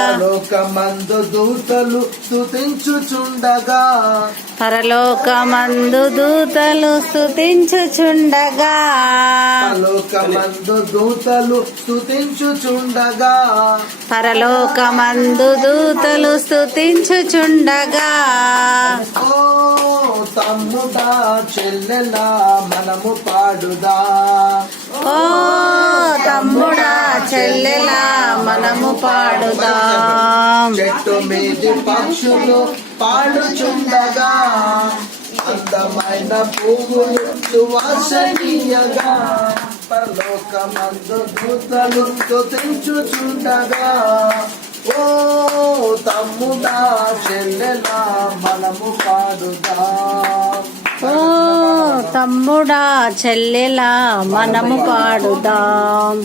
పరలోకమందు దూతలు స్తుతించుచుండగా పరలోకమందు దూతలు స్తుతించుచుండగా పరలోకమందు దూతలు స్తుతించుచుండగా పరలోకమందు దూతలు స్తుతించుచుండగా ఓ తమ్ముడా చెల్లెలా మనము పాడుదా ఓ తమ్ముడా చెల్లెలా మనము పాడుదాం. చెట్టు మీది పక్షులు పాడుచుండగా అందమైన పువ్వులు సువాసనీయగా పరలోకమందు దూతలు స్తుతించుచుండగా ఓ తమ్ముడా చెల్లెలా మనము పాడుదాం. ఓ తమ్ముడా చెల్లెలా మనము పాడుదాం.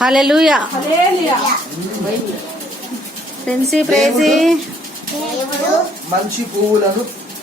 హల్లెలూయా. ప్రిన్సీ ప్రేసి దేవుడు మంచి పువ్వులను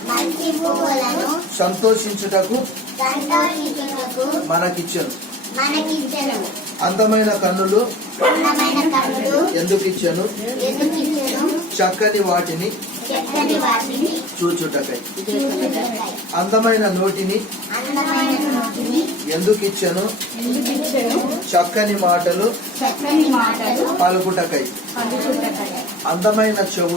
మంచి పువ్వులను సంతోషించుటకు సంతోషించుటకు మనకిచ్చెను. మనకిచ్చెను. అందమైన కన్నులు అందమైన కన్నులు ఎందుకు ఇచ్చెను? ఎందుకిచ్చెను? చక్కని వాటిని చక్కని వాటిని చూచుటకై. చూచుటకై. అందమైన నోటిని అందమైన నోటిని ఎందుకు ఇచ్చెను? ఎందుకిచ్చెను? చక్కని మాటలు చక్కని మాటలు పలుకుటకై. పలుకుటకై. అందమైన చెవులు